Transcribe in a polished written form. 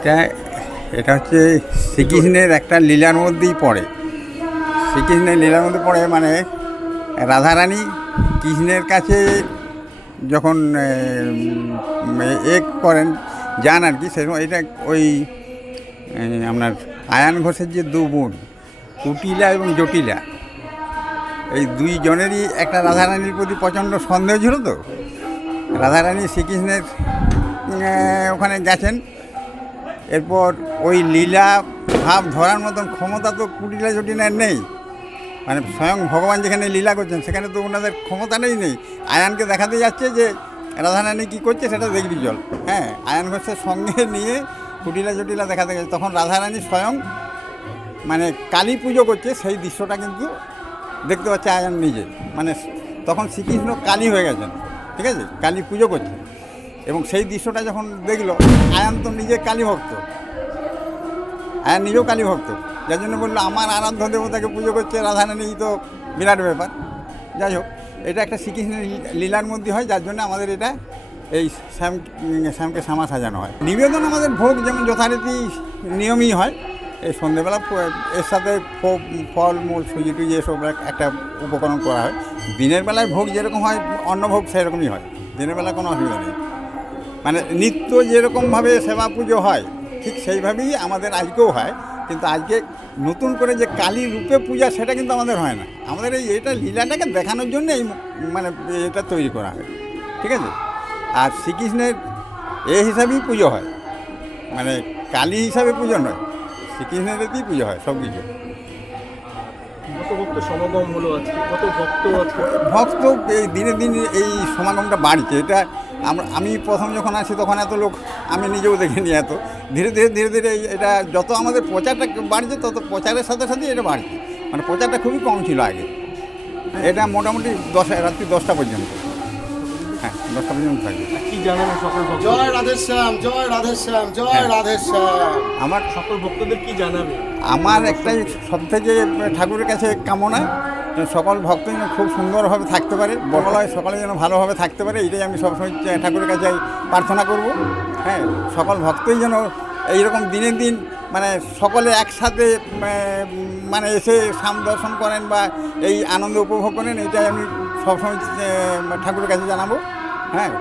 এটা এটা হচ্ছে শ্রীকৃষ্ণের একটা লীলার মধ্যেই পড়ে। শ্রীকৃষ্ণের লীলার মধ্যে পড়ে মানে রাধারানী কৃষ্ণের কাছে যখন করেন যান আর কি, সেরকম এটা ওই আপনার আয়ান ঘোষের যে দু বোন কুটিলা এবং জটিলা, এই দুই জনেরই একটা রাধারানীর প্রতি প্রচণ্ড সন্দেহ ছিল। তো রাধারানী শ্রীকৃষ্ণের ওখানে গেছেন, এরপর ওই লীলা ভাব ধরার মতন ক্ষমতা তো কুটিলা জটিলার নেই। মানে স্বয়ং ভগবান যেখানে লীলা করছেন সেখানে তো ওনাদের ক্ষমতাটাই নেই। আয়ানকে দেখাতে যাচ্ছে যে রাধারানী কী করছে সেটা দেখবি চল। হ্যাঁ, আয়ান ঘোষের সঙ্গে নিয়ে কুটিলা জটিলা দেখাতে গেছে, তখন রাধারানী স্বয়ং মানে কালী পুজো করছে, সেই দৃশ্যটা কিন্তু দেখতে পাচ্ছে আয়ান নিজে। মানে তখন শ্রীকৃষ্ণ কালী হয়ে গেছেন, ঠিক আছে, কালী পুজো করছে। এবং সেই দৃশ্যটা যখন দেখলো, আয়ান তো নিজে কালী ভক্ত, আয়ান নিজেও কালী ভক্ত, যার জন্য বললো আমার আরাধ্য দেবতাকে পুজো করছে রাধারানী, তো বিরাট ব্যাপার। যাই হোক, এটা একটা শ্রীকৃষ্ণের লীলার মধ্যে হয়, যার জন্য আমাদের এটা এই শ্যামকে শ্যামা সাজানো হয়। নিবেদন আমাদের ভোগ যেমন যথারীতি নিয়মই হয়। এই সন্ধ্যেবেলা এর সাথে ফল মূল সুজি টুজি এসব একটা উপকরণ করা হয়। দিনের বেলায় ভোগ যেরকম হয় অন্নভোগ সেরকমই হয়, দিনের বেলা কোনো অসুবিধা নেই। মানে নিত্য যেরকমভাবে সেবা পুজো হয় ঠিক সেইভাবেই আমাদের আজকেও হয়, কিন্তু আজকে নতুন করে যে কালী রূপে পূজা সেটা কিন্তু আমাদের হয় না। আমাদের এটা লীলাটাকে দেখানোর জন্য এই মানে এটা তৈরি করা হয়, ঠিক আছে। আর শ্রীকৃষ্ণের হিসাবেই পুজো হয়, মানে কালী হিসাবে পুজো নয়, শ্রীকৃষ্ণেরই পুজো হয় সব কিছু। কত ভক্ত সমাগম হলো আজকে, কত ভক্ত আছে? ভক্ত এই দিনে দিনে এই সমাগমটা বাড়ছে। এটা আমি প্রথম যখন আসি তখন এত লোক আমি নিজেও দেখিনি। এত ধীরে ধীরে ধীরে ধীরে এটা যত আমাদের প্রচারটা বাড়ছে তত প্রচারের সাথে সাথে এটা বাড়ছে। মানে প্রচারটা খুবই কম ছিল আগে, এটা মোটামুটি রাত্রি 10টা পর্যন্ত। হ্যাঁ, 10টা পর্যন্ত থাকবে। কি জানাবেন সকল ভক্ত? জয় রাধেশ্যাম, জয় রাধেশ্যাম, জয় রাধেশ্যাম। আমার সকল ভক্তদের কি জানাবে? আমার একটাই সবথেকে ঠাকুরের কাছে কামনা, সকল ভক্ত যেন খুব সুন্দরভাবে থাকতে পারে, বড়লায় সকলে যেন ভালোভাবে থাকতে পারে, এটাই আমি সবসময় ঠাকুরের কাছে প্রার্থনা করব। হ্যাঁ, সকল ভক্তই যেন এইরকম দিনের দিন মানে সকলে একসাথে মানে এসে শ্যাম দর্শন করেন বা এই আনন্দ উপভোগ করেন, এটাই আমি সবসময় ঠাকুরের কাছে জানাবো। হ্যাঁ।